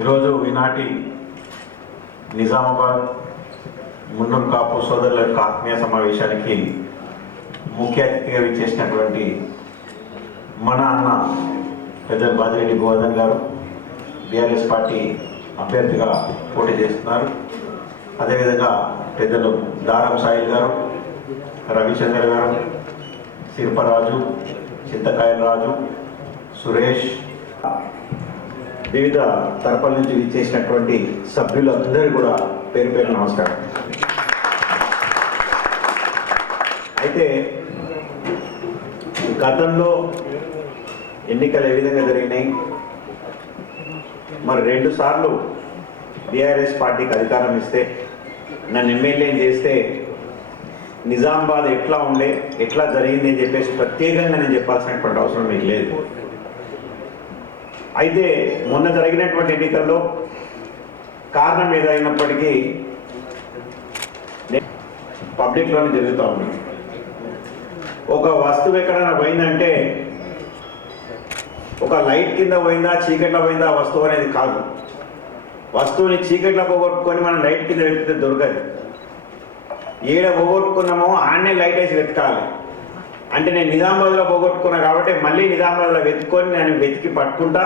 ఈరోజు ఈనాటి నిజామాబాద్ మున్నూరు కాపు సోదరుల యొక్క ఆత్మీయ సమావేశానికి ముఖ్య అతిథిగా విచ్చేసినటువంటి మన అన్న పెద్ద బాజిరెడ్డి గోవర్ధన్ గారు బీఆర్ఎస్ పార్టీ అభ్యర్థిగా పోటీ చేస్తున్నారు. అదేవిధంగా పెద్దలు దారం సాయిల్ గారు రవిచంద్ర గారు శిల్పరాజు చింతకాయల రాజు సురేష్ వివిధ తరపుల నుంచి విచ్చేసినటువంటి సభ్యులందరూ కూడా పేరు పేరు నమస్కారం. అయితే గతంలో ఎన్నికలు ఏ విధంగా జరిగినాయి? మరి రెండు సార్లు బీఆర్ఎస్ పార్టీకి అధికారం ఇస్తే నన్ను ఎమ్మెల్యేని చేస్తే నిజామాబాద్ ఎట్లా ఉండే ఎట్లా జరిగింది అని చెప్పేసి ప్రత్యేకంగా నేను చెప్పాల్సినటువంటి అవసరం మీకు లేదు. అయితే మొన్న జరిగినటువంటి ఎన్నికల్లో కారణం ఏదైనప్పటికీ పబ్లిక్లోనే జరుగుతూ ఉంది. ఒక వస్తువు ఎక్కడైనా పోయిందంటే ఒక లైట్ కింద పోయిందా చీకట్లో పోయిందా వస్తువు అనేది కాదు. వస్తువుని చీకట్లో పోగొట్టుకొని మనం లైట్ కింద వెతికితే దొరకదు. ఏడ పోగొట్టుకున్నామో ఆడనే లైట్ వేసి వెతకాలి. అంటే నేను నిజామాబాద్లో పోగొట్టుకున్నా కాబట్టి మళ్ళీ నిజామాబాద్లో వెతుక్కొని నేను వెతికి పట్టుకుంటా.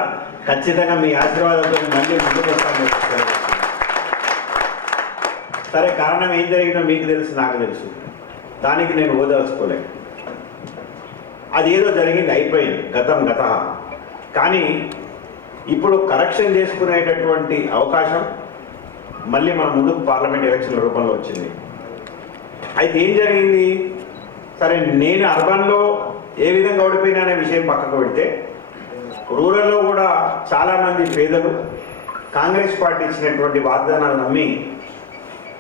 ఖచ్చితంగా మీ ఆశీర్వాదంతో మళ్ళీ ముందుకు వస్తాను. సరే కారణం ఏం జరిగిందో మీకు తెలుసు నాకు తెలుసు. దానికి నేను ఓదాల్చుకోలే అది ఏదో జరిగింది అయిపోయింది గతం గత. కానీ ఇప్పుడు కరెక్షన్ చేసుకునేటటువంటి అవకాశం మళ్ళీ మన ముందుకు పార్లమెంట్ ఎలక్షన్ల రూపంలో వచ్చింది. అయితే ఏం జరిగింది? సరే నేను అర్బన్లో ఏ విధంగా ఓడిపోయినా అనే విషయం పక్కకు పెడితే రూరల్లో కూడా చాలామంది పేదలు కాంగ్రెస్ పార్టీ ఇచ్చినటువంటి వాగ్దానాలు నమ్మి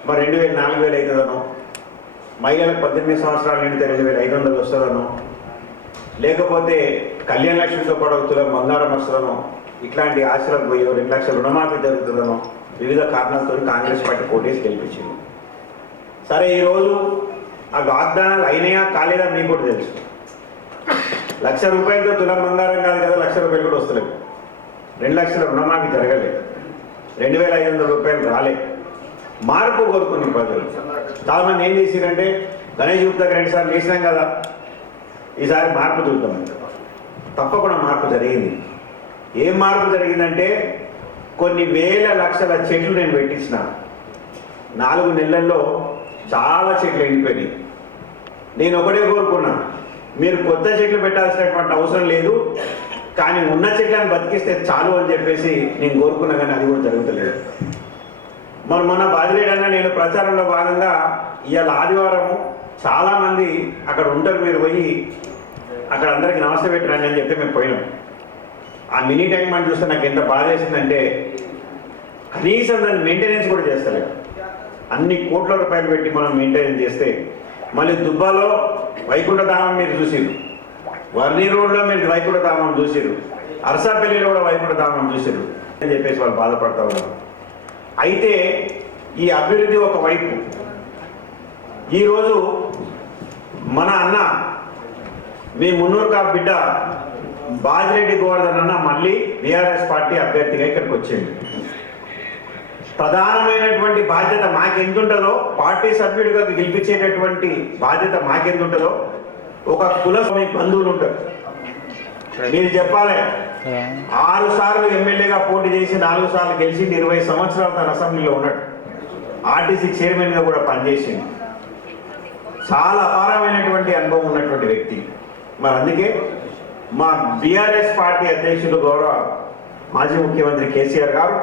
మరి రెండు వేల నాలుగు వేలు అవుతుందనో మహిళలకు పద్దెనిమిది సంవత్సరాలు నిండితే రెండు వేల ఐదు వందలు వస్తుందనో లేకపోతే కళ్యాణ లక్ష్మితో పాటు తులం బంగారం వస్తుందనో ఇట్లాంటి ఆశలకు పోయి రెండు లక్షల రుణమాఫీ జరుగుతుందనో వివిధ కారణాలతో కాంగ్రెస్ పార్టీ పోటీసి గెలిపించింది. సరే ఈరోజు ఆ వాగ్దానాలు అయినాయా కాలేదా మీకు కూడా తెలుసు. లక్ష రూపాయలతో తులం బంగారం కాదు కదా లక్ష రూపాయలు కూడా వస్తలేవు. రెండు లక్షల రుణమాఫీ జరగలేదు. రెండు వేల ఐదు వందల రూపాయలు రాలేదు మార్పు కోరుకుని ప్రజలు. చాలామంది ఏం చేసిరంటే గణేష్ గుప్తా రెండు సార్లు చేసినాం కదా ఈసారి మార్పు చూద్దామని తప్పకుండా మార్పు జరిగింది. ఏం మార్పు జరిగిందంటే కొన్ని వేల లక్షల చెట్లు నేను పెట్టించిన. నాలుగు నెలల్లో చాలా చెట్లు ఎండిపోయినాయి. నేను ఒకటే కోరుకున్నాను మీరు కొత్త చెట్లు పెట్టాల్సినటువంటి అవసరం లేదు కానీ ఉన్న చెట్లను బతికిస్తే చాలు అని చెప్పేసి నేను కోరుకున్నా కానీ అది కూడా జరుగుతలేదు. మరి మొన్న బాదిలేడన్నా నేను ప్రచారంలో భాగంగా ఇవాళ ఆదివారం చాలామంది అక్కడ ఉంటారు మీరు పోయి అక్కడ అందరికి నమస్తే పెట్టరండి అని చెప్పి మేము పోయినాం. ఆ మినీ టైం మనం చూస్తే నాకు ఎంత బాధ వేసిందంటే కనీసం దాన్ని మెయింటెనెన్స్ కూడా చేస్తలేదు. అన్ని కోట్ల రూపాయలు పెట్టి మనం మెయింటైన్ చేస్తే మళ్ళీ దుబ్బాలో వైకుంఠధామం మీరు చూసిరు వర్ణి రోడ్లో మీరు వైకుంఠధామం చూసిరు అరసాపల్లిలో కూడా వైకుంఠధామం చూసిరు అని చెప్పేసి వాళ్ళు బాధపడతా ఉన్నారు. అయితే ఈ అభివృద్ధి ఒకవైపు ఈరోజు మన అన్న మీ మున్నూరు కా బిడ్డ బాజిరెడ్డి గోవర్ధన్ అన్న మళ్ళీ బీఆర్ఎస్ పార్టీ అభ్యర్థిగా ఇక్కడికి వచ్చింది ప్రధానమైనటువంటి బాధ్యత మాకెందుంటుందో పార్టీ సభ్యుడిగా గెలిపించేటటువంటి బాధ్యత మాకెంతుంటుందో ఒక కుల మీ బంధువులు ఉంటారు మీరు చెప్పాలి ఆరు సార్లు ఎమ్మెల్యేగా పోటీ చేసి నాలుగు సార్లు గెలిచి ఇరవై సంవత్సరాలు తన అసెంబ్లీలో ఉన్నాడు. ఆర్టీసీ చైర్మన్గా కూడా పనిచేసింది. చాలా అపారమైనటువంటి అనుభవం ఉన్నటువంటి వ్యక్తి. మరి అందుకే మా బీఆర్ఎస్ పార్టీ అధ్యక్షులు గౌరవ మాజీ ముఖ్యమంత్రి కేసీఆర్ గారు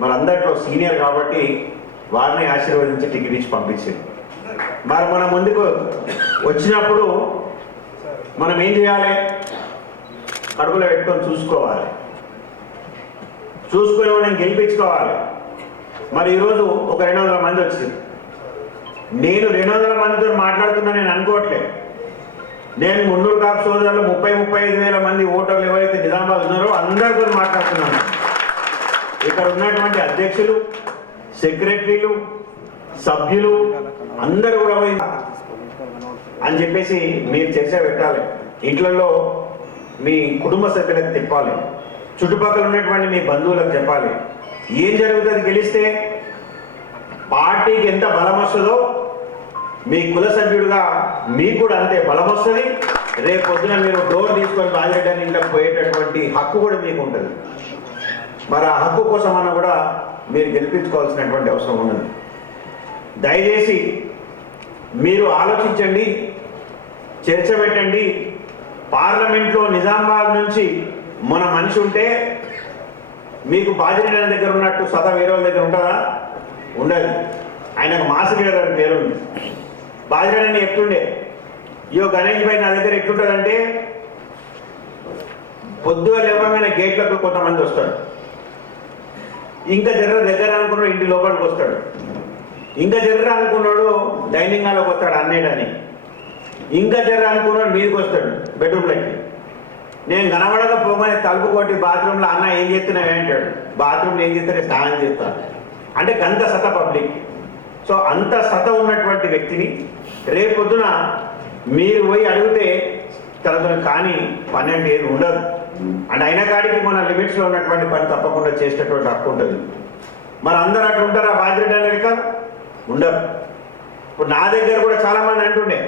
మరి అందరిలో సీనియర్ కాబట్టి వారిని ఆశీర్వదించి టికెట్ ఇచ్చి పంపించింది. మరి మన ముందుకు వచ్చినప్పుడు మనం ఏం చేయాలి? కడుపులో పెట్టుకొని చూసుకోవాలి. చూసుకుని మనం గెలిపించుకోవాలి. మరి ఈరోజు ఒక రెండు వందల మంది వచ్చింది. నేను రెండు వందల మందితో మాట్లాడుతున్నా నేను అనుకోవట్లేదు. నేను మున్నూరు కాపు సోదరులు ముప్పై ముప్పై ఐదు వేల మంది ఓటర్లు ఎవరైతే నిజామాబాద్ ఉన్నారో అందరితో మాట్లాడుతున్నాను. ఇక్కడ ఉన్నటువంటి అధ్యక్షులు సెక్రటరీలు సభ్యులు అందరూ కూడా అని చెప్పేసి మీరు చర్చ పెట్టాలి. ఇంట్లలో మీ కుటుంబ సభ్యులకు తిప్పాలి చుట్టుపక్కల ఉన్నటువంటి మీ బంధువులకు చెప్పాలి. ఏం జరుగుతుంది గెలిస్తే పార్టీకి ఎంత బలం వస్తుందో మీ కుల సభ్యుడిగా మీకు కూడా అంతే బలం వస్తుంది. రేపు పొద్దున మీరు డోర్ తీసుకొని బాధ్యతని ఇంట్లో పోయేటటువంటి హక్కు కూడా మీకు ఉంటుంది. మరి ఆ హక్కు కోసం అన్న కూడా మీరు గెలిపించుకోవాల్సినటువంటి అవసరం ఉన్నది. దయచేసి మీరు ఆలోచించండి చర్చ పెట్టండి పార్లమెంట్లో నిజామాబాద్ నుంచి మన మనిషి ఉంటే మీకు బాధ్యత దగ్గర ఉన్నట్టు సదా వేరే వాళ్ళ దగ్గర ఉంటుందా ఉండదు. ఆయనకు మాసగీడర్ అని పేరుంది. బాధ్యత ఎట్టుండే ఇయో గణేష్ భాయ్ నా దగ్గర ఎట్లుంటుందంటే పొద్దుగా లేవమైన గేట్లకు కొంతమంది వస్తాడు ఇంకా జర్ర దగ్గర అనుకున్నాడు ఇంటి లోపలికి వస్తాడు. ఇంకా జర్ర అనుకున్నాడు డైనింగ్ హాల్లోకి వస్తాడు అన్నేడని. ఇంకా జర్ర అనుకున్నాడు మీదకి వస్తాడు బెడ్రూమ్లోకి. నేను కనబడకపోగానే తలుపు కొట్టి బాత్రూంలో అన్న ఏం చేస్తున్నావు? అంటాడు. బాత్రూంలో ఏం చేస్తాడే స్నానం చేస్తాను అంటే గంత సత పబ్లిక్. సో అంత సత ఉన్నటువంటి వ్యక్తిని రేపొద్దున మీరు పోయి అడిగితే తనతో కానీ పన్నెండు అంటే ఏది ఉండదు. అండ్ అయిన కాడికి మన లిమిట్స్లో ఉన్నటువంటి పని తప్పకుండా చేసేటటువంటి హక్కు ఉంటుంది. మరి అందరూ అట్లా ఉంటారా? బాధ్యత లేక ఉండరు. ఇప్పుడు నా దగ్గర కూడా చాలామంది అంటుండే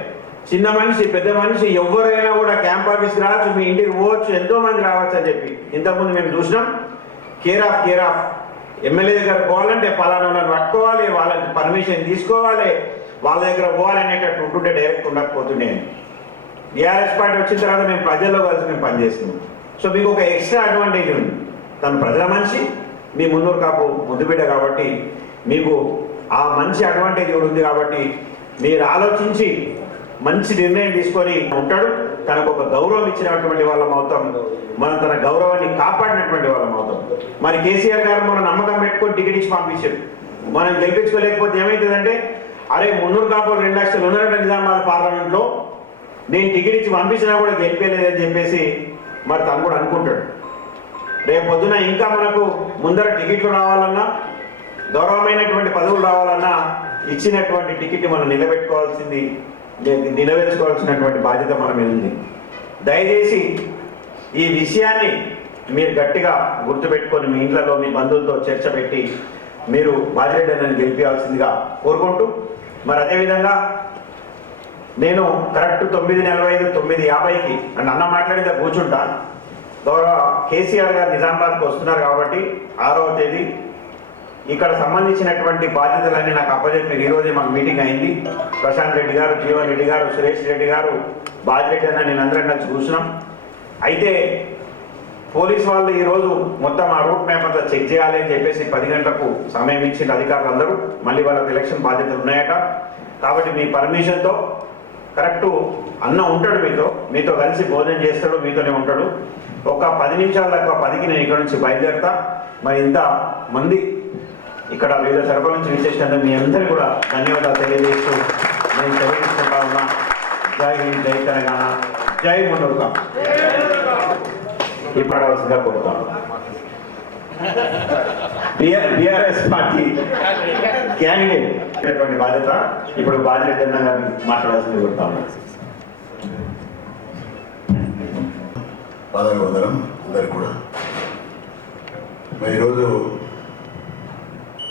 చిన్న మనిషి పెద్ద మనిషి ఎవరైనా కూడా క్యాంప్ ఆఫీస్కి రావచ్చు మీ ఇంటికి పోవచ్చు ఎంతో మంది రావచ్చు అని చెప్పి. ఇంతకుముందు మేము చూసినాం care of care of MLA దగ్గర పోవాలంటే పలానా వాళ్ళని పట్టుకోవాలి వాళ్ళకి పర్మిషన్ తీసుకోవాలి వాళ్ళ దగ్గర పోవాలి అనేటట్టు ఉంటుంటే డైరెక్ట్ ఉండకపోతుండే. బీఆర్ఎస్ పార్టీ వచ్చిన తర్వాత మేము ప్రజల్లో కలిసి మేము పనిచేస్తున్నాం. సో మీకు ఒక ఎక్స్ట్రా అడ్వాంటేజ్ ఉంది. తను ప్రజల మనిషి మీ ముందు కాపు ముద్దుబిడ్డ కాబట్టి మీకు ఆ మంచి అడ్వాంటేజ్ కూడా ఉంది కాబట్టి మీరు ఆలోచించి మంచి నిర్ణయం తీసుకొని ఉంటాడు. తనకు ఒక గౌరవం ఇచ్చినటువంటి వాళ్ళం అవుతాం మనం తన గౌరవాన్ని కాపాడినటువంటి వాళ్ళం అవుతాం మరి కేసీఆర్ గారు మనం నమ్మకం పెట్టుకొని టికెట్ ఇచ్చి పంపించారు. మనం గెలిపించుకోలేకపోతే ఏమవుతుందంటే అరే మున్నూరు కాపు రెండు లక్షలు ఉన్నారంటే నిజామాబాద్ పార్లమెంట్లో నేను టికెట్ ఇచ్చి పంపించినా కూడా గెలిపేలేదని చెప్పేసి మరి తను కూడా అనుకుంటాడు. రేపు పొద్దున ఇంకా మనకు ముందర టికెట్లు రావాలన్నా గౌరవమైనటువంటి పదవులు రావాలన్నా ఇచ్చినటువంటి టికెట్ మనం నిలబెట్టుకోవాల్సింది నిలవేసుకోవాల్సినటువంటి బాధ్యత మన మీద ఉంది. దయచేసి ఈ విషయాన్ని మీరు గట్టిగా గుర్తుపెట్టుకొని మీ ఇంట్లో మీ బంధువులతో చర్చ పెట్టి మీరు బాధ్యతను గెలిపించాల్సిందిగా కోరుకుంటూ మరి అదేవిధంగా నేను కరెక్ట్ తొమ్మిది నలభై ఐదు తొమ్మిది యాభైకి నన్ను అన్న మాట్లాడితే కూర్చుంటా? గౌరవ కేసీఆర్ గారు నిజామాబాద్కి వస్తున్నారు కాబట్టి ఆరవ తేదీ. ఇక్కడ సంబంధించినటువంటి బాధ్యతలన్నీ నాకు అప్పచెప్పారు. ఈరోజే మాకు మీటింగ్ అయింది. ప్రశాంత్ రెడ్డి గారు జీవన్ రెడ్డి గారు సురేష్ రెడ్డి గారు బాధ్యత అని నేను అందరం కలిసి కూర్చున్నాం. అయితే పోలీస్ వాళ్ళు ఈరోజు మొత్తం ఆ రూట్ మ్యాప్ అంతా చెక్ చేయాలి అని చెప్పేసి పది గంటలకు సమయం ఇచ్చిన అధికారులు అందరూ మళ్ళీ వాళ్ళకి ఎలక్షన్ బాధ్యతలు ఉన్నాయట. కాబట్టి మీ పర్మిషన్తో కరెక్టు. అన్న ఉంటాడు మీతో. మీతో కలిసి భోజనం చేస్తాడు మీతోనే ఉంటాడు. ఒక పది నిమిషాల దాకా పదికి నేను ఇక్కడ నుంచి బయలుదేరుతా. మరి ఇంత మంది ఇక్కడ వివిధ సరఫరా నుంచి విచ్చేసినందుకు మీ అందరికీ కూడా ధన్యవాదాలు తెలియజేస్తూ నేను తెలియజేసుకుంటా ఉన్నా. జై హింద్ జై తెలంగాణ జై మున్నూరుగా ఇప్పడవలసిందిగా కోరుతాను బిఆర్ఎస్ పార్టీ. క్యాండిడేట్. బాధ్యత ఇప్పుడు బాధ్యత మాట్లాడాల్సింది కోరుతాను పాదాల వందనం కూడా. మరి ఈరోజు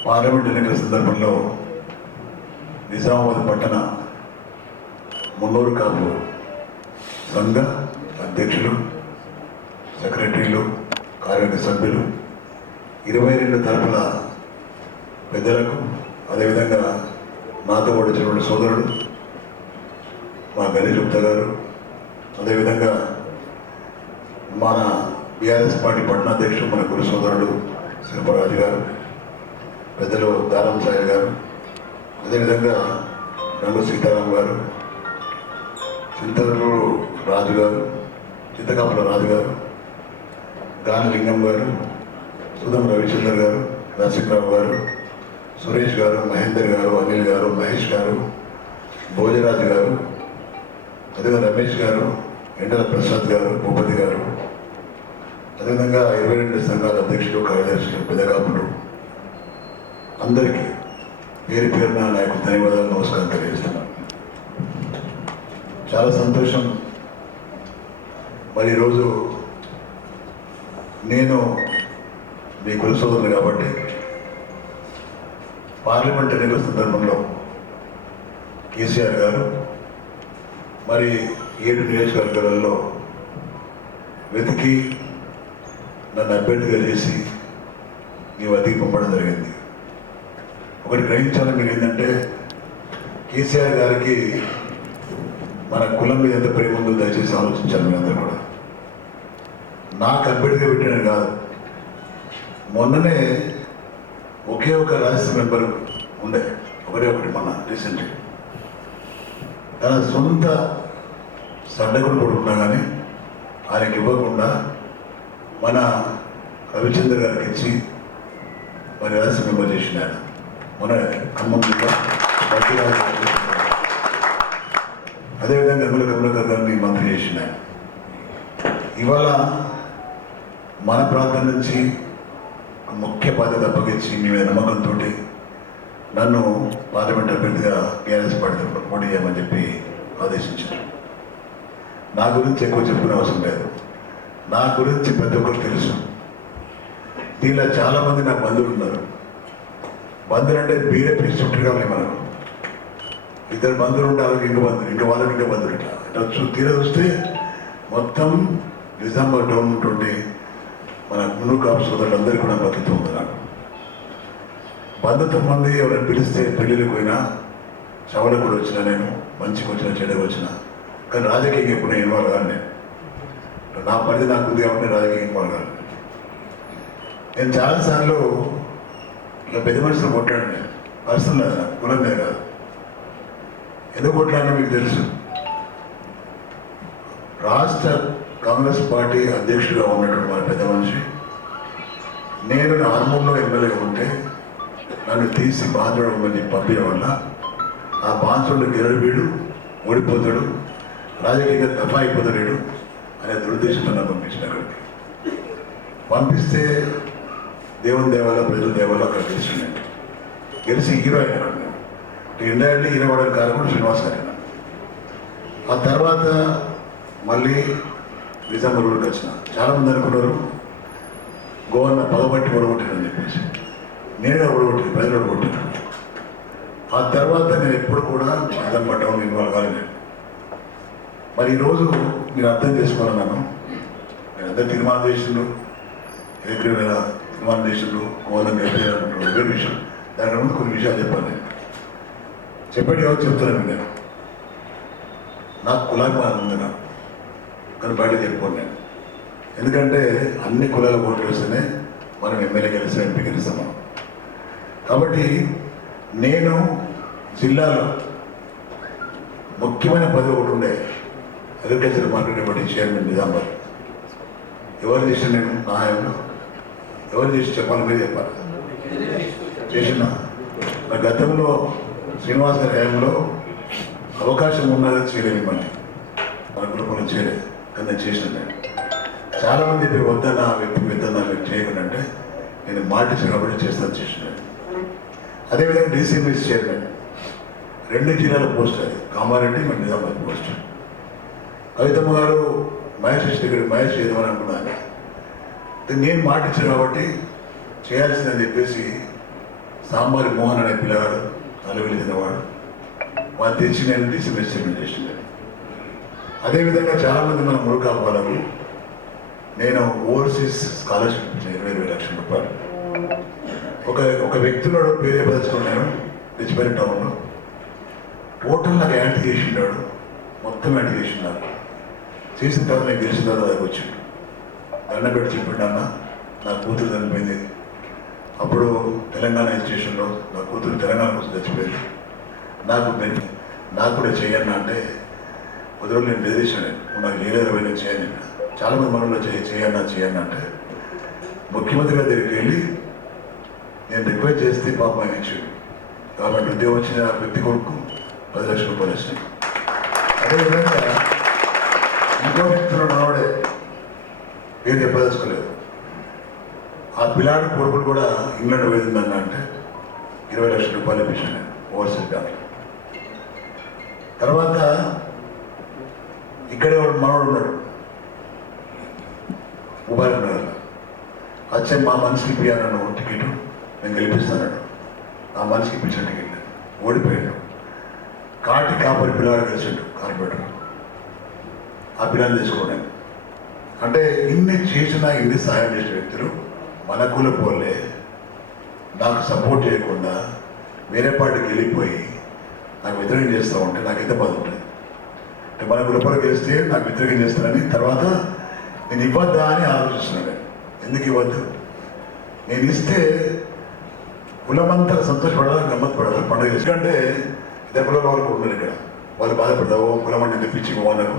పార్లమెంట్ ఎన్నికల సందర్భంలో నిజామాబాద్ పట్టణ మున్నూరు కాపు సంఘ అధ్యక్షులు సెక్రటరీలు కార్యవర్గ సభ్యులు ఇరవై రెండు తరపుల పెద్దలకు అదేవిధంగా నాతో వచ్చినటువంటి సోదరుడు మా గణేష్ గారు అదేవిధంగా మన బీఆర్ఎస్ పార్టీ పట్టణాధ్యక్షుడు మన గురు సోదరుడు శిల్పరాజు గారు పెద్దలు దారం సాయి గారు అదేవిధంగా రంగు సీతారాం గారు చింతలూరు రాజు గారు చింతకాపుల రాజు గారు గాని లింగం గారు సుధం రవిచంద్ర గారు నరసింహరావు గారు సురేష్ గారు మహేందర్ గారు అనిల్ గారు మహేష్ గారు భోజరాజు గారు అదేవిధంగా రమేష్ గారు ఎండల ప్రసాద్ గారు భూపతి గారు అదేవిధంగా ఇరవై రెండు సంఘాల అధ్యక్షులు కార్యదర్శులు పెద్దగాపులు అందరికీ పేరు పేరున నా యొక్క ధన్యవాదాలు నమస్కారం తెలియజేస్తున్నాను. చాలా సంతోషం. మరి ఈరోజు నేను మీ కుల సోదరులు కాబట్టి. పార్లమెంట్ ఎన్నికల సందర్భంలో కేసీఆర్ గారు మరి ఏడు నియోజకవర్గాలలో వెతికి నన్ను అభ్యర్థిగా చేసి మీ వద్దకి పంపడం జరిగింది. ఒకటి గ్రహించాలి మీరు ఏంటంటే కేసీఆర్ గారికి మన కులం మీద ఎంత ప్రేమ ఉందో దయచేసి ఆలోచించాలి మీరందరూ కూడా. నాకు అభ్యర్థిగా పెట్టాను కాదు. మొన్ననే ఒకే ఒక రాజ్యసభ మెంబర్ ఉండే. ఒకటే ఒకటి మొన్న రీసెంట్లీ. తన సొంత సడ్డకుడు కొడుకున్నా కానీ ఆయనకి ఇవ్వకుండా మన రవిచంద్ర గారికి ఇచ్చి మరి రాజ్యసభ మెంబర్ చేసిన ఆయన. మన ఖమ్మం అదేవిధంగా గంగుల కమలకర్ గారిని మంత్రి చేసిన ఇవాళ మన ప్రాంతం నుంచి ముఖ్య బాధ్యత అప్పగించి మీ మీద నమ్మకంతో నన్ను పార్లమెంట్ అభ్యర్థిగా టీఆర్ఎస్ పార్టీ పోటీ చేయమని చెప్పి ఆదేశించారు. నా గురించి ఎక్కువ చెప్పుకునే అవసరం లేదు. నా గురించి ప్రతి ఒక్కరు తెలుసు. దీనిలో చాలామంది నాకు బంధువులు ఉన్నారు. బంధువులు అంటే బీరే పీస్ కావాలి మనకు. ఇద్దరు బంధువులు ఉంటే వాళ్ళకి ఇంకో బంధువులు ఇంకా వాళ్ళకి ఇంకా బంధువులు ఇట్లా. ఇట్లా చూ తీర చూస్తే మొత్తం నిజామాబాద్ టౌన్ ఉన్నటువంటి మన మును కాపు సోదరులందరికీ కూడా బతుకుతూ ఉంది నాకు బంధుత్వం మంది ఎవరైనా పిలిస్తే పెళ్ళిళ్ళకి పోయినా చవలకు కూడా వచ్చిన నేను మంచికి వచ్చిన చెడుకు వచ్చిన కానీ రాజకీయం ఎప్పుడు నేను ఇన్వాల్వ్ కాను నేను. నా పరిధి నాకు ఉంది కాబట్టి రాజకీయం ఇన్వాల్వ్ కాను. నేను చాలాసార్లు ఇట్లా పెద్ద మనుషులు కొట్టాను నేను. పర్సనల్ అది నాకు కులం మీద కాదు. ఎందుకు కొట్లాడినా మీకు తెలుసు. రాష్ట్ర కాంగ్రెస్ పార్టీ అధ్యక్షుడిగా ఉన్నటువంటి మా పెద్ద మనిషి. నేను హార్మోన్లో ఎమ్మెల్యే ఉంటే నన్ను తీసి బాంధుడు మంది పంపించడం వల్ల ఆ బాధ్యుడు గెలవీడు ఓడిపోతాడు రాజకీయంగా దఫా అయిపోతాడు అనే దురుద్దేశంతో నన్ను పంపించిన అక్కడికి. పంపిస్తే దేవుని దేవాల ప్రజల దేవాల అక్కడ గెలిచిందండి గెలిచి హీరో అయినాడు నేను. ఇండైరెక్ట్లీ హీరో అవడానికి కారణం శ్రీనివాస్ గారు ఆ తర్వాత మళ్ళీ డిసెంబర్ ఒకటి వచ్చిన. చాలామంది అనుకున్నారు గోవన్న పగబట్టి ఒడగొట్టానని చెప్పేసి. నేనే ఒడగొట్టి ప్రజలు ఒడగొట్టాను ఆ తర్వాత నేను ఎప్పుడు కూడా అర్థం పడ్డాను నేను కాలేదు. మరి ఈరోజు మీరు అర్థం చేసుకోవాలన్నాను. నేను అందరు తీర్మానం చేసిండ్రు. ఎక్కడ తీర్మానం చేసిండ్రు. గోవన్న గెలిపారు వేరే విషయం. దాని ముందు కొన్ని విషయాలు చెప్పాలి నేను. చెప్పండి ఎవరు చెప్తున్నాను నేను. నాకు కులాభిమానం ఉంది నాకు కానీ బయట చెప్పుకోండి నేను ఎందుకంటే అన్ని కులాల ఓట్లు వేస్తేనే మనం ఎమ్మెల్యే గెలిస్తాం ఎంపీ గెలుస్తాం. కాబట్టి నేను జిల్లాలో ముఖ్యమైన పదవి ఒకటి ఉండే అగ్రికల్చర్ మార్కెట్ బట్టి చైర్మన్ నిజామాబాద్ ఎవరు చేసిన నేను? నా ఎవరు చేసి చెప్పాలి మీరు చెప్పాలి. చేసిన. నా గతంలో శ్రీనివాస గారి హయాంలో అవకాశం ఉన్నది చేయలేదు మళ్ళీ మన కుటుంబంలో చేయలేదు. కానీ నేను చేసిన చాలామంది మీరు వద్దన్నా ఎప్పుడు వద్దన్నా మీరు వ్యక్తి వ్యక్తి చేయకుండా అంటే నేను మాట ఇచ్చిన కాబట్టి చేస్తాను చేసిన అదేవిధంగా డీసీఎంఎస్ చైర్మన్ రెండు జిల్లాల పోస్ట్ అది. కామారెడ్డి మన నిజామాబాద్ పోస్ట్. కవితమ్మ గారు మహేష్ దగ్గర మహేష్ చేద్దామని అనుకున్నాను. నేను మాట ఇచ్చాను కాబట్టి చేయాల్సిందని చెప్పేసి సాంబారి మోహన్ అనే పిల్లగాడు అలవిలి వాడు వాళ్ళు తెచ్చి నేను డీసీఎంఎస్ చైర్మన్ చేసింది. అదేవిధంగా చాలామంది మన మురుగు వాళ్ళకు నేను ఓవర్సీస్ స్కాలర్షిప్ ఇచ్చిన ఇరవై ఇరవై లక్షల రూపాయలు. ఒక ఒక వ్యక్తిలో పేరే చెప్పదలుచుకున్నాను తెచ్చిపోయిన టౌన్లో. హోటల్ నాకు యాంటీ చేసిండాడు మొత్తం యాంటీ చేసినాడు చేసిన తర్వాత నేను తెలిసిన తర్వాత దగ్గర వచ్చిండు. దండ పెట్టి చెప్పిండు అన్న నా కూతురు చనిపోయింది. అప్పుడు తెలంగాణ ఎడ్యుకేషన్లో నా కూతురు తెలంగాణ కోసం చచ్చిపోయింది. నాకు నాకు కూడా చేయన్నా అంటే కొద్ది రోజులు నేను బెదిరించాను నాకు ఏదో ఇరవై నేను చేయను చాలామంది మనలో చేయ చేయన్నా చేయన్నా అంటే. ముఖ్యమంత్రి గారి దగ్గరికి వెళ్ళి నేను రిక్వెస్ట్ చేస్తే పాప ఆయన ఇచ్చాడు. కాబట్టి ఉద్యోగం వచ్చిన వ్యక్తి కొడుకు పది లక్షల రూపాయలు ఇచ్చాను అదేవిధంగా ఇంకో వ్యక్తులు నావాడే పేరు చెప్పదలుచుకోలేదు. ఆ పిల్లాడి కొడుకులు కూడా ఇంగ్లాండ్ వెళ్ళిందన్న అంటే ఇరవై లక్షల రూపాయలు ఇప్పించాను ఓవర్సీస్ బ్యాంక్ తర్వాత ఇక్కడే వాడు మనవాడు ఉన్నాడు. ముబారక్ ఉన్నాడు. వచ్చే మా మనిషికి ఇప్పియాలను టికెట్ నేను గెలిపిస్తాను ఆ మనిషికి ఇప్పించిన టికెట్. ఓడిపోయాడు. కాటి కాపరి పిల్లవాడు కలిసిండు కార్పొరేటర్. ఆ పిల్లలు తీసుకోవడానికి అంటే ఇన్ని చేసిన ఇన్ని సహాయం చేసిన వ్యక్తులు మన కుల పోలే. నాకు సపోర్ట్ చేయకుండా వేరే పార్టీకి వెళ్ళిపోయి నాకు వ్యతిరేకం చేస్తూ ఉంటే నాకు ఎంత బాధ ఉంటుంది? మనకు మన చేస్తే నాకు వ్యతిరేకం చేస్తానని తర్వాత నేను ఇవ్వద్దా అని ఆలోచిస్తున్నాను ఎందుకు ఇవ్వద్దు? నేను ఇస్తే కులమంతా సంతోషపడాలి గమ్మత్ పడాలి పండుగ ఎందుకంటే ఇద్దరు కులం వాళ్ళకు ఉన్నారు ఇక్కడ. వాళ్ళు బాధపడతావు కులం అంటే పిచ్చి పోవన్నారు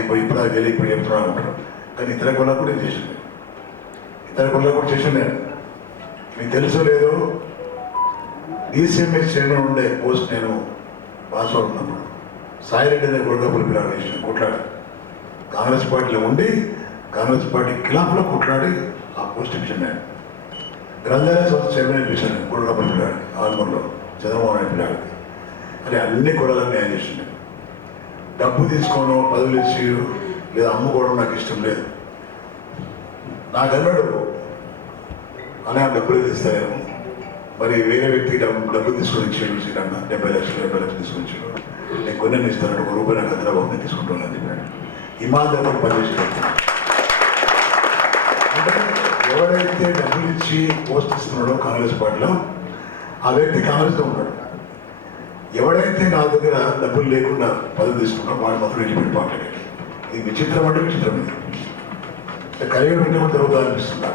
ఇప్పుడు ఇప్పుడు అది వెళ్ళి ఇప్పుడు చెప్తున్నాను అంటారు. కానీ ఇతర కులాలు కూడా చేసింది ఇతర కులాలు కూడా చేసింది నేను. మీకు తెలుసో లేదు డిసిఎంఎస్ చైర్మన్ ఉండే పోస్ట్ నేను పాస్వర్డ్ ఉన్నప్పుడు సాయిరెడ్డి అనే కొడుకు పిల్లలు వేసిన కొట్లాడు కాంగ్రెస్ పార్టీలో ఉండి కాంగ్రెస్ పార్టీ ఖిలాఫ్లో కొట్లాడి ఆ పోస్ట్ ఇచ్చాను నేను గ్రంథాలయ సంస్థ చైర్మన్ ఇప్పించాను కొడుకు పిల్లాడు ఆల్మూర్లో చంద్రబాబు నాయుడు పిల్లాడు అని అన్ని కులాలను న్యాయం చేసింది డబ్బు తీసుకోవడం పదవులు ఇచ్చి లేదా అమ్ముకోవడం నాకు ఇష్టం లేదు. నాకు అన్నాడు అనే డబ్బులు ఇస్తారేమో. మరి వేరే వ్యక్తికి డబ్బు డబ్బులు తీసుకొని ఇచ్చాడు శ్రీరన్న డెబ్బై లక్షలు డెబ్బై లక్షలు తీసుకొని ఇచ్చాడు నేను కొన్ని ఇస్తాను ఒక రూపాయి నాకు అందరూ నేను తీసుకుంటున్నాను చెప్పాడు ఎవరైతే డబ్బులు ఇచ్చి పోస్ట్ ఇస్తున్నాడో కాంగ్రెస్ పార్టీలో ఆ వ్యక్తి కాంగ్రెస్లో ఉన్నాడు. ఎవడైతే నా దగ్గర డబ్బులు లేకుండా పదవి తీసుకున్నా వాడు మాత్రం వెళ్ళిపోయి పార్టీకి ఇది విచిత్రం అంటే విచిత్రం ఇది. కలిగి పెట్టడం జరుగుతా అనిపిస్తుందా?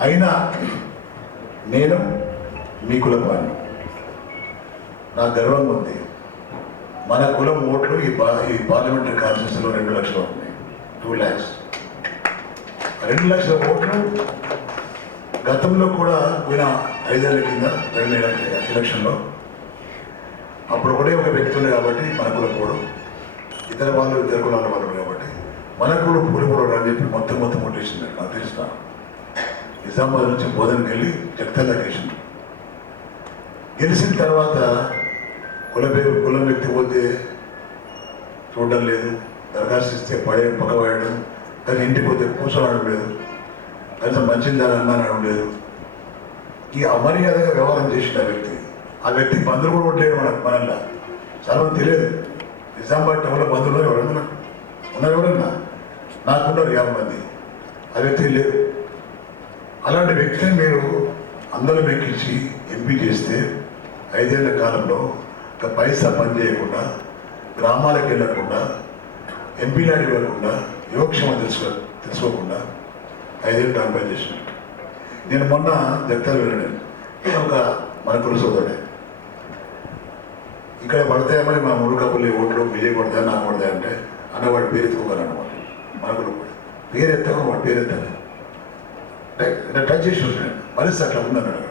అయినా నేను మీ కులపాన్ని నాకు గర్వంగా ఉంది. మన కులం ఓట్లు ఈ ఈ పార్లమెంటరీ కాన్స్టిట్యూన్సీలో రెండు లక్షలు ఉన్నాయి టూ ల్యాక్స్ రెండు లక్షల ఓట్లు గతంలో కూడా పోయిన ఐదేళ్ళ కింద రెండు ఎలక్షన్లో అప్పుడు ఒకటే ఒక వ్యక్తి ఉండే కాబట్టి మన కులపోడు ఇతర వాళ్ళు ఇతర కులాల వాళ్ళు కాబట్టి. మన కుల కులపోడు అని చెప్పి మొత్తం మొత్తం ఓటేసింది నాకు తెలుసు నిజామాబాద్ నుంచి బోధనకి వెళ్ళి జగతల్లా గెలిచింది గెలిచిన తర్వాత కులపే కులం వ్యక్తిపోతే చూడడం లేదు. దరఖాస్తు ఇస్తే పడే పక్కవేయడం కానీ ఇంటికి పోతే కూర్చోవడం లేదు. కనీసం మంచిదని అన్నానడం లేదు. ఈ అమర్యాదగా వ్యవహారం చేసిన వ్యక్తి ఆ వ్యక్తి బంధువులు కూడా ఉండలేడు మన మనల్లా చాలా తెలియదు. నిజామాబాద్ టౌన్లో బంధువులు ఎవరన్నా ఉన్నారు? ఎవరన్నా? నాకున్నారు యాభై మంది. ఆ వ్యక్తి లేరు. అలాంటి వ్యక్తిని మీరు అందరం ఎక్కించి ఎంపీ చేస్తే ఐదేళ్ళ కాలంలో ఒక పైసా పని చేయకుండా గ్రామాలకు వెళ్ళకుండా ఎంపీ నాడికి వెళ్ళకుండా యోగక్షేమం తెలుసుకో తెలుసుకోకుండా ఐదేళ్ళు టైం పని చేసిన నేను మొన్న జగతాలు వెళ్ళాను. ఒక మన కుల సోదరుడే. ఇక్కడ పడతాయి మరి మా మూడు కప్పులు ఓట్లు విజయ్ పడతాయి నాకు పడతాయి అంటే అన్నవాడు పేరు ఎత్తుకోగలను అనమాట మనకు పేరు ఎత్తక వాడు పేరు ఎత్తాను టచ్ చేసి చూసాను పరిస్థితి అట్లా ఉందన్నాడు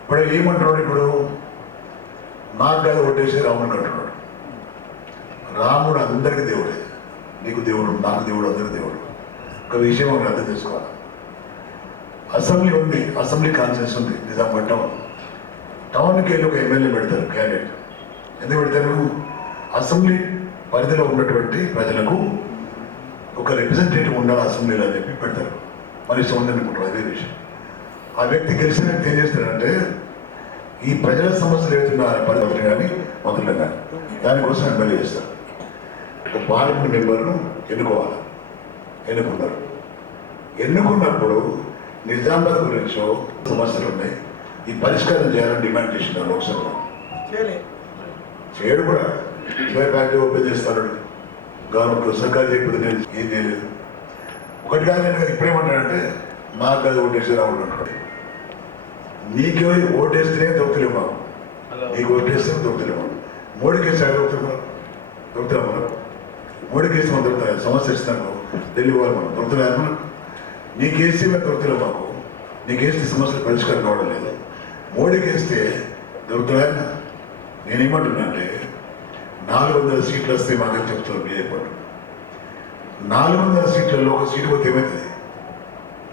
ఇప్పుడు ఏమంటున్నాడు ఇప్పుడు? నాకు కాదు ఓటేసి రాముడు అంటున్నాడు. రాముడు అందరికీ దేవుడే. నీకు దేవుడు నాకు దేవుడు అందరి దేవుడు. ఒక విషయం మనం అర్థం చేసుకోవాలి. అసెంబ్లీ ఉంది అసెంబ్లీ కాన్సెన్స్ ఉంది నిజామాబాద్ టౌన్ టౌన్కి వెళ్ళి ఒక ఎమ్మెల్యే పెడతారు క్యాండిడేట్. ఎందుకు పెడతారు? అసెంబ్లీ పరిధిలో ఉన్నటువంటి ప్రజలకు ఒక రిప్రజెంటేటివ్ ఉండాలి అసెంబ్లీలో అని చెప్పి పెడతారు. మరి మనిషి ఉందనుకుంటారు అదే విషయం. ఆ వ్యక్తి గెలిచిన వ్యక్తి ఏం చేస్తాడంటే ఈ ప్రజల సమస్యలు ఏవైతున్నా పరిస్థితులు కానీ మొదలు కానీ. దానికోసం ఎమ్మెల్యే చేస్తారు. ఒక పార్లమెంట్ మెంబర్ను ఎన్నుకోవాలి. ఎన్నుకున్నారు. ఎన్నుకున్నప్పుడు నిజామాబాద్ గురించో సమస్యలు ఉన్నాయి. ఈ పరిష్కారం చేయాలని డిమాండ్ చేసినారు లోక్సభలో? చేయడు కూడా. ఇరవై ఫ్యాక్టరీ ఓపెన్ చేస్తాడు. గవర్నమెంట్ సర్కారు చేయకపోతే నేను ఏం చేయలేదు. ఒకటి కాదు నేను ఇప్పుడేమంటాడంటే నాకు అది ఓటేసి రావడం. అంటాడు నీకు ఓటేస్తేనే దొరుకుతలేవు మాకు నీకు ఓటేస్తే దొరుకుతలేవు మోడీకి వేస్తే ఎక్కడ దొరుకుతాం మనం దొరుకుతాం మనం మోడీకి వేస్తే మనం దొరుకుతాయి సమస్య ఇస్తున్నాను ఢిల్లీ వాళ్ళు మనం దొరుకుతున్నాయి మనం నీకు వేస్తే మేము దొరుకుతలేవు మాకు. నీకు వేస్తే సమస్యలు పరిష్కారం కావడం లేదు. మోడీకి వేస్తే దొరుకుతున్నాయన్నా నేనేమంటున్నా అంటే నాలుగు వందల సీట్లు వస్తే మాకు చెప్తున్నారు బీజేపీ నాలుగు వందల సీట్లలో ఒక సీటు పోతే ఏమవుతుంది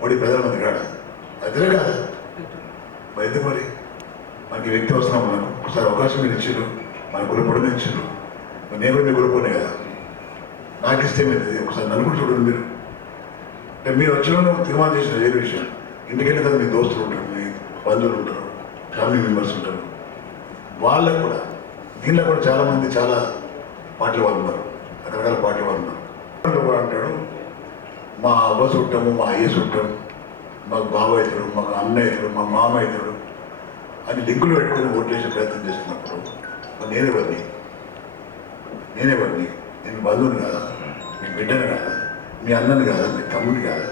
మోడీ ప్రధానమంత్రి కాడ. అదే కాదు ఎందుకు మరి మనకి వ్యక్తి అవసరం మనకు ఒకసారి అవకాశం మీరు ఇచ్చారు మన గురుపొడిని ఇచ్చారు నేను కూడా మీ గురుపోనే కదా. నాకు ఇస్తే ఏమవుతుంది ఒకసారి నలుగురు చూడండి మీరు. అంటే మీరు వచ్చిన తీర్మానం చేసిన ఏ విషయం. ఇంటికి వెళ్ళిన తర్వాత మీ దోస్తులు ఉంటారు మీ బంధువులు ఉంటారు ఫ్యామిలీ మెంబర్స్ ఉంటారు. వాళ్ళకు కూడా దీనిలో కూడా చాలామంది చాలా పార్టీ వాళ్ళు ఉన్నారు రకరకాల పార్టీ వాళ్ళు ఉన్నారు కూడా అంటాడు మా అవ్వ చుట్టము మా అయ్య చుట్టాము మాకు బావ అవుతాడు మాకు అన్న అవుతాడు మా మామ అవుతాడు అని లింకులు పెట్టుకుని ఓట్లేసే ప్రయత్నం చేస్తున్నప్పుడు మరి నేనే నేనే నేను బంధువుని కాదా? మీ బిడ్డని కాదా? మీ అన్నని కాదా? మీ తమ్ముని కాదా?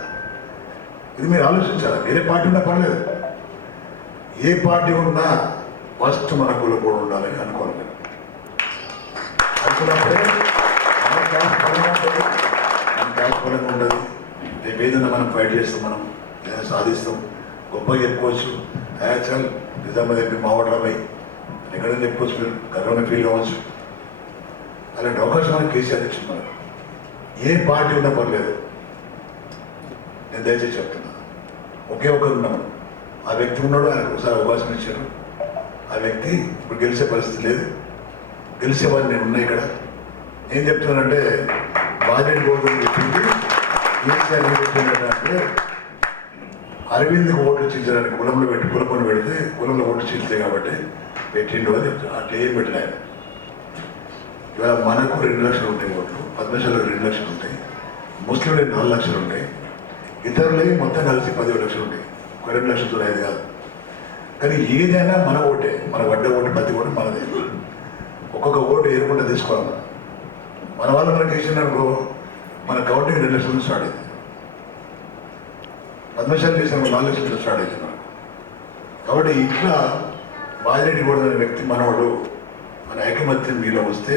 ఇది మీరు ఆలోచించాలి? వేరే పార్టీ ఉన్నా పర్లేదు. ఏ పార్టీ ఉన్నా ఫస్ట్ మన కుల కూడా ఉండాలని అనుకోవాలి అనుకున్నప్పుడే మన క్యాస్ట్ పరంగా ఉంటుంది. మన పరంగా ఉండదు రేపు ఏదైనా మనం ఫైట్ చేస్తాం మనం సాధిస్తాం. గొప్పగా చెప్పుకోవచ్చు. యాక్చువల్ నిజామా చెప్పి మావడమై ఎక్కడైనా చెప్పుకోవచ్చు మీరు. గర్వంగా ఫీల్ అవ్వచ్చు అలాంటి అవకాశం మనకి కేసీఆర్ ఇచ్చింది మనకు. ఏ పార్టీ ఉన్నా పర్లేదు. నేను దయచేసి చెప్తున్నా. ఒకే ఒకరు ఉన్నాం. ఆ వ్యక్తి ఉన్నాడు ఆయనకు ఒకసారి అవకాశం ఇచ్చారు. ఆ వ్యక్తి ఇప్పుడు గెలిచే పరిస్థితి లేదు. గెలిచేవాడిని నేను ఉన్నా ఇక్కడ. ఏం చెప్తున్నానంటే బాధ్యత గోధుమ చెప్పింది. కేసీఆర్ ఏం చెప్పిందంటే అరవింద్ ఓట్లు చీల్చడానికి కులంలో పెట్టి కులపని పెడితే కులంలో ఓట్లు చీల్చాయి కాబట్టి పెట్టిండు అని చెప్తున్నా. ఏం పెట్టిన ఆయన. ఇవాళ మనకు రెండు లక్షలు ఉంటాయి ఓట్లు పద్మశాలకు రెండు లక్షలు ఉంటాయి ముస్లింలకి నాలుగు లక్షలు ఉంటాయి ఇతరులకి మొత్తం కలిసి పదిహేడు లక్షలు ఉంటాయి. ఒక రెండు లక్షలతో ఐదు కాదు. కానీ ఏదైనా మన ఓటే మన వడ్డ ఓటు ప్రతి ఓటు మనదే. ఒక్కొక్క ఓటు ఏరుకుంటా తీసుకోవాలి మన? వాళ్ళు మనకి వేసినారనుకో మన కౌంటింగ్ రెండు లక్షల నుంచి స్టార్ట్ అయింది. పద్మశాలి చేసిన నాలుగు లక్షలు నుంచి స్టార్ట్ అయింది కాబట్టి ఇట్లా బాజిరెడ్డి కూడా అనే వ్యక్తి మనవాడు మన ఐకమత్యం మీలో వస్తే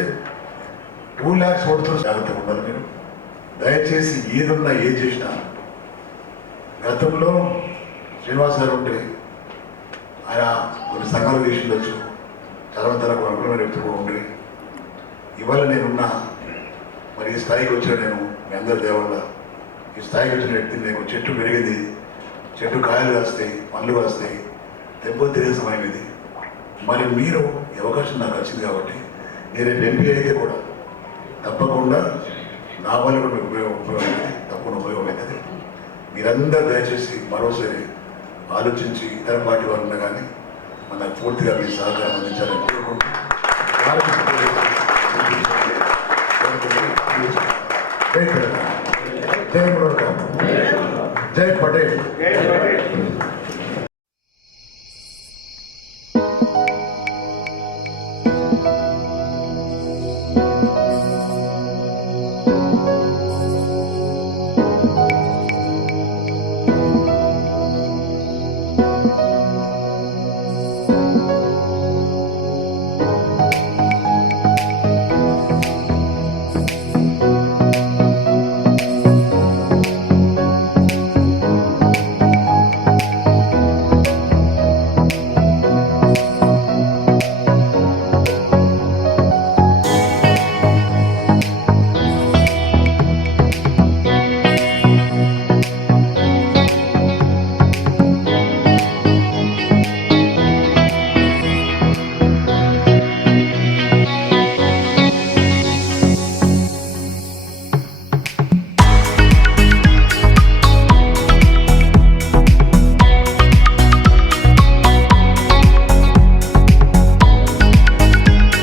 టూ ల్యాక్స్ ఓటుతో జాగ్రత్తగా ఉండాలి మీరు. దయచేసి ఏదున్నా ఏం చేసినా గతంలో శ్రీనివాస్ గారు ఉంటే ఆయన కొన్ని సంఘాలు చేసి ఉండొచ్చు. చాలా మంది తనకు అనుకూలమైన వ్యక్తులు కూడా ఉండే. ఇవాళ నేనున్నా మరి ఈ స్థాయికి వచ్చిన నేను మీ అందరి దేవల్ల ఈ స్థాయికి వచ్చిన వ్యక్తి నేను చెట్టు పెరిగింది చెట్టు కాయలు కాస్తాయి పండ్లు కాస్తాయి దెబ్బ తిరిగే సమయం ఇది. మరి మీరు ఈ అవకాశం నాకు వచ్చింది కాబట్టి నేను ఎంపీ అయితే కూడా తప్పకుండా నా వల్ల కూడా మీకు ఉపయోగం ఉపయోగమైతే తప్పకుండా ఉపయోగమైనది మీరందరూ దయచేసి మరోసారి ఆలోచించి ఇతర పార్టీ వారు ఉన్నా కానీ మన పూర్తిగా మీ సహకారం అందించాలని కోరుకుంటూ జై తెలంగాణ జై